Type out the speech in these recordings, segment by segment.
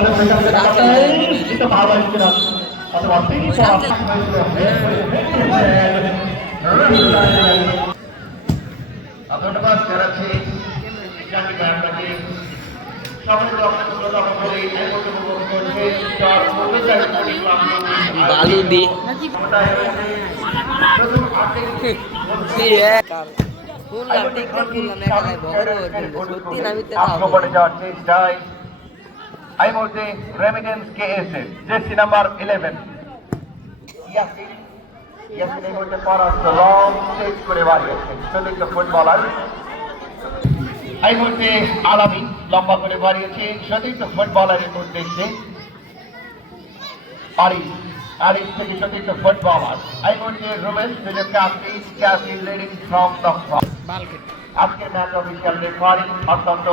এটা ভালো লাগছে না অথবা তিনি ধন্যবাদ জানাচ্ছি আপনাকে বালু দি এই মুহূর্তে remittance KSA jersey number 11 Yasin এই মুহূর্তে পরাস্ত লং স্টেজ করে বাড়িয়েছেন সতীর্থ ফুটবলার এই মুহূর্তে আলামিন লম্বা করে বাড়িয়েছে সতীর্থ ফুটবলারের উদ্দেশ্যে আরিফ থেকে সতীর্থ ফুটবলার এই মুহূর্তে Rubel captain leading from the front আজকের ম্যাচ অফিসিয়াল রেফারি অত্যন্ত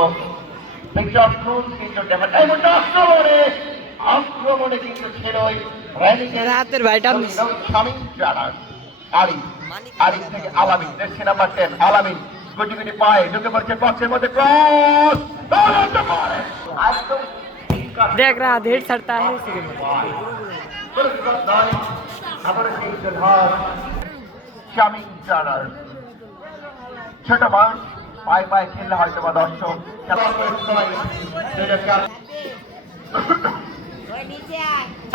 আক্রমণে কিন্তু ছিল রাতের ভাইটা আরিফ থেকে আলামিন জার্সি নাম্বার 10 আলামিন গুটি গুটি পায়ে ঢুকে পড়ছে বক্সের মধ্যে ক্রস देख रहा ढेर सड़ता है इसके ছোট মাঠ পায়ে পায়ে খেললে হয়তো বা দর্শক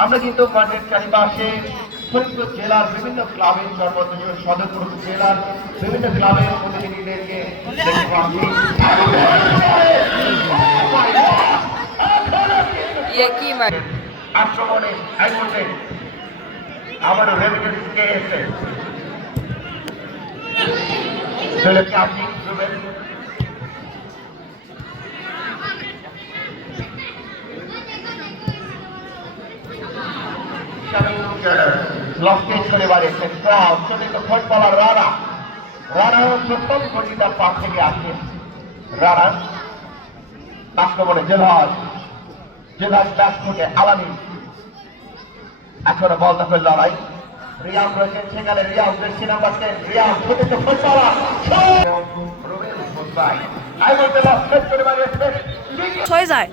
আমরা কিন্তু মাঠের চারিপাশে ফরিদপুর জেলার বিভিন্ন ক্লাবের সর্বোচ্চ সদরপুর জেলার বিভিন্ন ক্লাবের প্রতিনিধিদেরকে দেখতে পাচ্ছি আক্রমণে আবারও রেমিটেন্স কেএসএ আপনি লস্টেজ করে বাড়িয়েছেন ফুটবলার রানা প্রথম গতিটার পাশ থেকে আসেন রানা আক্রমণে জেলহাজ ব্যাস থেকে আলামিন এখনো বল দখল লড়াই রিয়াম রয়েছেন সেখানে রিয়াম জার্সি নাম্বার 10 রিয়াম ছোট ফুটবলার রুবেল মুস্তাই আই বলতে লস্টেজ করে বাড়িয়েছেন হয়ে যায়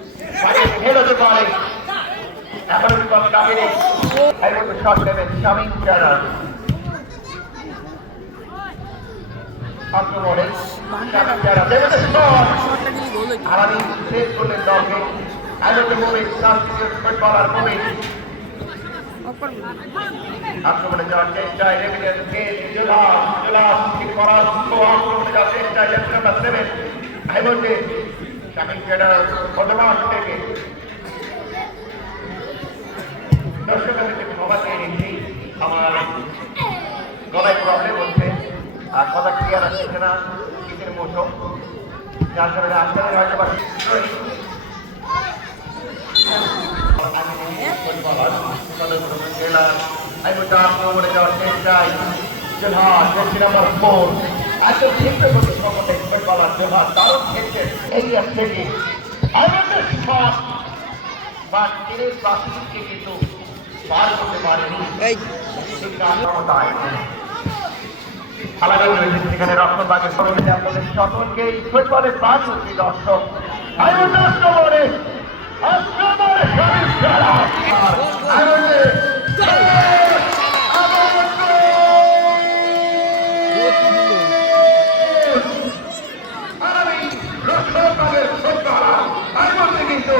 হেলো যে পারে এখন বিপদ কাটিয়ে এই মতো শট নেবেন শামিম জালাল আক্রমণে শামিম জালাল দেবেন শট আলামিন সেভ করলেন দলকে idol movie substitute footballer movie আক্রমণে যাওয়ার চেষ্টায় রেমিটেন্স কে জেলা ঠিক করার আক্রমণে যাওয়ার চেষ্টায় জার্সি নাম্বার 7 এই মুহূর্তে শামিম জালাল বর্তমান থেকে দর্শকদের ক্ষমা চেয়ে নিচ্ছি আমার গলায় প্রবলেম হচ্ছে আর কথা ক্লিয়ার আসছে না শীতের মৌসুম যার কারণে আসলে হয়তো বা জেলার আক্রমণে যাওয়ার চেষ্টায় জেলহাজ জার্সি নাম্বার 4 এত ক্ষেত্রে ফুটবলার জেলহাজ দারুণ খেলছেন এরিয়া থেকে বা তিনি প্রাথমিককে কিন্তু পার করতে পারেনি আলাদা রয়েছে সেখানে রক্ষণভাগের সরকারে আপনাদের সকলকে ফুটবলের প্রাণ হচ্ছে দর্শক কিন্তু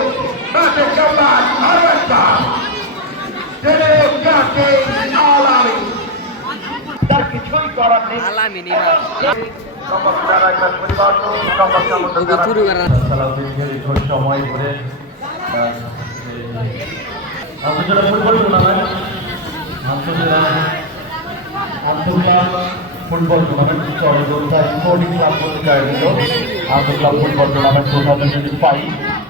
তার কিছুই করার নেই সময় ধরে আন্তর্জাতিক ফুটবল টুর্নামেন্ট ফুটবল টুর্নামেন্ট চরগোদ্ধা স্পোর্টিং ক্লাব কর্তৃক আয়োজিত আন্তঃক্লাব ফুটবল টুর্নামেন্ট 2025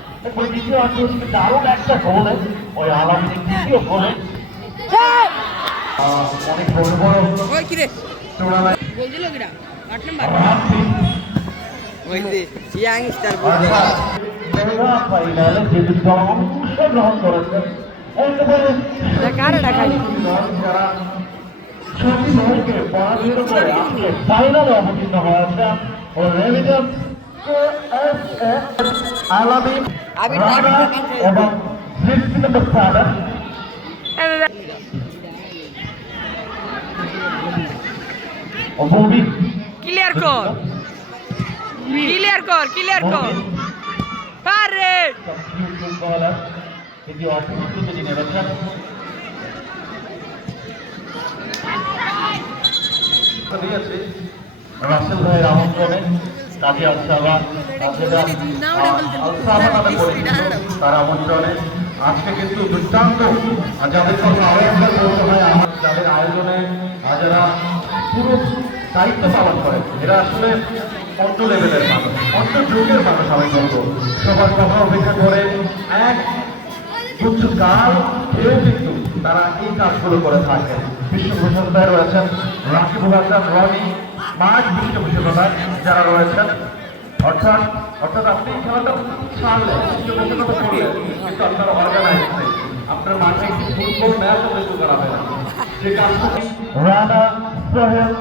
দ্বিতীয় আন্তর্জাতিক দারুণ একটা গোলে ওই আলামিনের দ্বিতীয় গোলে অনেক বড় বড় টুর্নামেন্ট ফাইনালে যে দল অংশগ্রহণ করেছেন ফাইনালে অবতীর্ণ হয়েছেন ও রেমিটেন্স আলামিন এবং jersey number 7. Bobby. ক্লিয়ার কর ক্লিয়ার কর আরে Substitute bowler. Ini opportunity to generation. দিয়েছে রাসেল ভাইয়ের আমন্ত্রণে কাজী আলসাবাদ তার আমন্ত্রণে আজকে কিন্তু দুর্দান্ত যাদের কথা আরো একবার বলতে হয় যাদের আয়োজনে যারা পুরো দায়িত্ব পালন করে এরা আসলে অন্য লেভেলের মানুষ অন্য যুগের মানুষ আমি বলবো সবার কথা অপেক্ষা করে এক উচ্চ কাল কেউ কিন্তু তারা এই কাজগুলো করে থাকে বিশ্বভূষণ ভাই রয়েছেন রাকিবুল হাসান রনি মাঠ বিশ্বভূষণ ভাই যারা রয়েছেন অর্থাৎ আপনি খেলাটা ছাড়লেন বিশ্বভূষণ তো করলেন কিন্তু আপনার অর্গানাইজ নেই আপনার মাঠে একটি ফুটবল ম্যাচও কিন্তু করাবে না সে কাজটা রানা সোহেল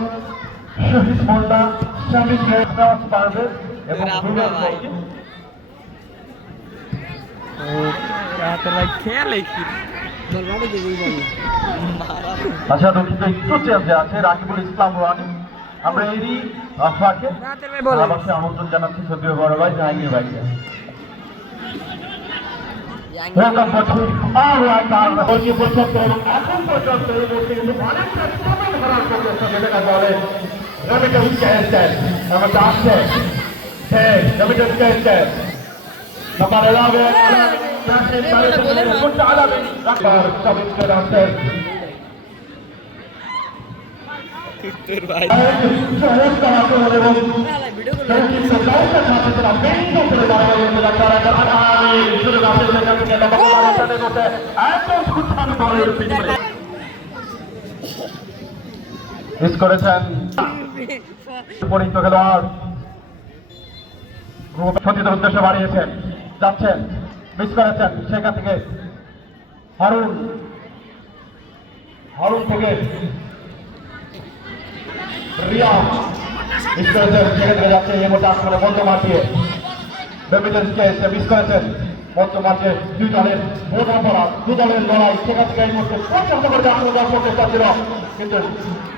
শহীদ মোল্লা স্বামী গ্রেস পারবে এবং খেয়ালে কি আচ্ছা দুঃখিত একটু চেঞ্জে আছে রাকিবুল ইসলাম রানি আমরা এরই ফাঁকে আমাকে আমন্ত্রণ জানাচ্ছি সদ্য বড় ভাই জাহাঙ্গীর ভাইকে এখন পর্যন্ত এই মুহূর্তে কিন্তু অনেকটা সময় ধরার প্রচেষ্টা যেটা বলে রেমিটেন্স ক্যারেক্টার আমার আসছে রেমিটেন্স ক্যারেক্টার number 11 করেছেন পরিচিত খেলোয়াড় সতীর্থের উদ্দেশ্যে বাড়িয়েছেন যাচ্ছেন মিস করেছেন সেখান থেকে হারুন থেকে রিয়াজ মিস করেছেন সেখান থেকে যাচ্ছে এই মধ্যে আসলে মধ্য মাঠিয়ে ব্যাডমিন্টনকে মিস করেছেন মধ্য মাঠে দুই দলের বোঝাপড়া দু দলের লড়াই সেখান থেকে এই মধ্যে পর্যাপ্ত করে আক্রমণ করার প্রচেষ্টা ছিল কিন্তু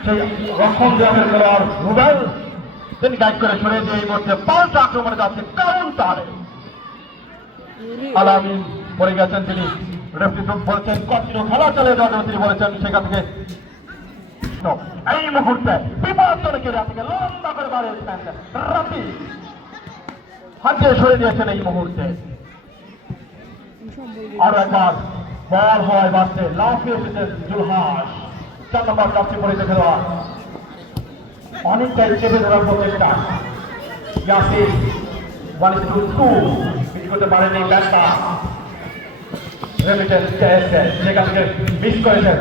সেই রক্ষণ দেওয়ার খেলোয়াড় রুবেল তিনি গাইড করে সরে যে এই মধ্যে পাল্টা আক্রমণে যাচ্ছে কাউন্টারে আলামিন পড়ে গেছেন তিনি রেফারি বলছেন কন্টিনিউ খেলা চলে যাওয়ার জন্য তিনি বলেছেন সেখান থেকে এই মুহূর্তে বিপজ্জনক এরিয়া থেকে লম্বা করে বাড়িয়েছেন রাফি হাতিয়ে সরে দিয়েছেন এই মুহূর্তে আরো একবার বল হওয়ায় বাড়ছে লাফিয়ে এসেছেন জুলহাস 4 নম্বর কাছে পড়েছে খেলোয়াড় অনেকটাই চেপে ধরার প্রচেষ্টা ইয়াসিন 1-2 মিস করতে পারেনি ব্যাটটা রেমিটেন্স চেয়েছে সেখান থেকে মিস করেছেন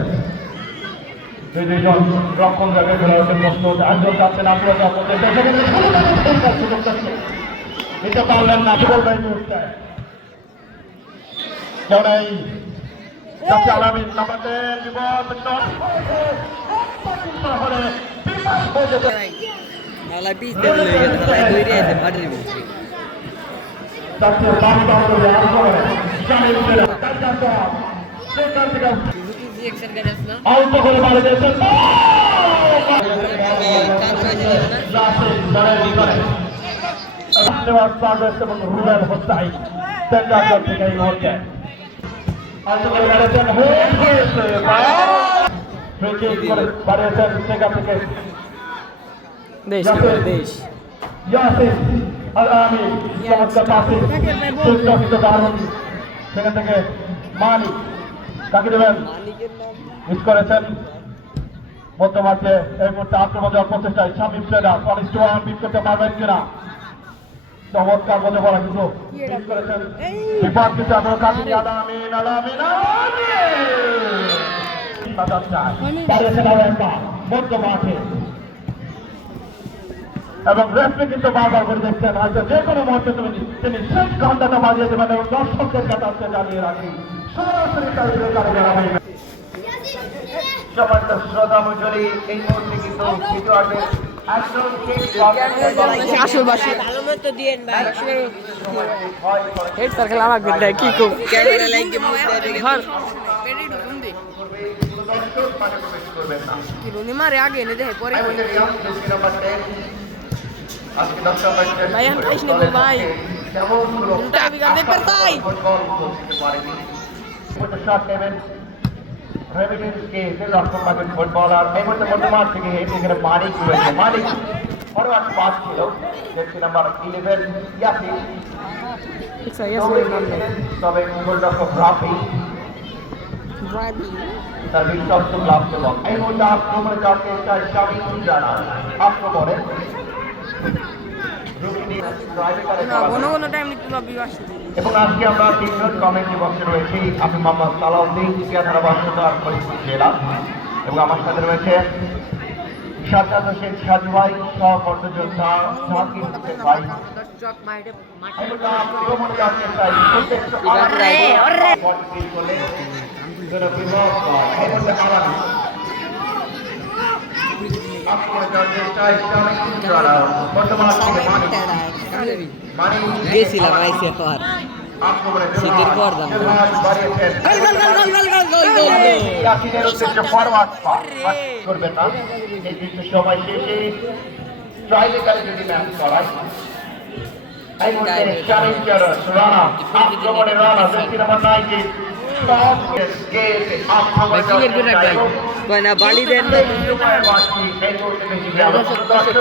দুইজন রক্ষণ রেখে খেলোয়াড়দের প্রস্তুত একজন যাচ্ছেন আপনারা যাওয়ার প্রচেষ্টা সেখানে সুযোগ যাচ্ছে নিতে পারলেন না কেবল ভাই মুহূর্তে কেউ নেই যাচ্ছে আলামিন নাম্বার 10 বিপদ হলে বিপদ হয়ে যেতে মালা পিস দেন লই গেল তাই দইরে আছে মাঠের ভিতরে তাতে বাড়ি করে আক্রমণে জামিল ফেরা কাজটা সেখান থেকে রিঅ্যাকশন করে আসনা আউট করে মারে দিয়েছে ধন্যবাদ সাগর এবং রুবেল হোসাই সেন্টার থেকে এই মুহূর্তে আউট করে মারেছেন হয়েছে ফ্রি করে বাড়িয়েছেন সেখান থেকে দেশ ইয়াসিন আলামি চমৎকার পাসে সুন্দর দারুণ সেখান থেকে মালিক কাকে দেবেন মিস করেছেন মধ্যমাঠে এই মুহূর্তে আক্রমণ যাওয়ার প্রচেষ্টায় শামিম সেনা কনিষ্ঠওয়ান মিস করতে পারবেন কিনা চমৎকার মধ্যে বলা কিন্তু মিস করেছেন বিপদ কিন্তু আপনার কাছে আলামিন বাড়িয়েছেন আরো একবার মধ্যমাঠে এবং রেফারি কিন্তু বারবার করে দেখছেন হয়তো যে কোনো মুহূর্তে তিনি শেষ ঘন্টাটা বাজিয়ে দেবেন এবং দর্শকদের কাছে জানিয়ে রাখি সরাসরি তার কারণে জানাবেন সমাজের শ্রদ্ধা মঞ্জুরি এই মুহূর্তে কিন্তু কিছু আগে একদম শেষ আসল বাসী ভালো মতো দিয়েন ভাই সময় শেষ হয় হেড সার্কেল আমার গুড কি কম ক্যামেরা লাইকে মুখ দেখে ধর দর্শক মাঠে প্রবেশ করবেন না কি রুনি মারে আগে নে দেখে পরে আমাদের রিয়াম জেসি নাম্বার 10 আজকে 10 নাম্বার 10 ভাই, আমি খাইস নি গো ভাই। কেমন হলো দুটা বিঘা দেখতে চাই। ফুটবল করতে পারেনি ওটা শট নেবেন রেমিটেন্স কে রক্ষণ পাবেন ফুটবলার এই মুহূর্তে মধ্যমাঠ থেকে হেঁটে এখানে মানিক রয়েছে মানিক ফরওয়ার্ড পাস ছিল জেসি নাম্বার 11 ইয়াসিন ইচ্ছা ইয়াসিনের নাম নেই তবে গোলরক্ষক রাফি ড্রাইভিং তার বিশ্বস্ত ক্লাব এবং এই মুহূর্তে আক্রমণে যাওয়ার চেষ্টায় শামিম জানা আক্রমণে কোনো টাইম নিতে পারবি আসি এবং আজকে আমরা তিনজন কমেন্ট্রি বক্সে রয়েছি আমি মোহাম্মদ সালাউদ্দিন জিয়াধারা বাস্তবতার ফরিদপুর জেলা এবং আমার সাথে রয়েছে সাজ্জাদ হোসেন সাজভাই সহকর্মযোদ্ধা জাহাঙ্গীর হোসেন ভাই আক্রমণে যাওয়ার চেষ্টায় গেছিলাম আইসি আর শীতের পর দাম করবেন না নির্দিষ্ট সময় শেষে ট্রাইবেকারে যদি ম্যাচ করায় এই মুহূর্তে চ্যালেঞ্জার রানা আক্রমণে রানা ব্যক্তি নাম্বার 19 বাড়ি দেন দর্শক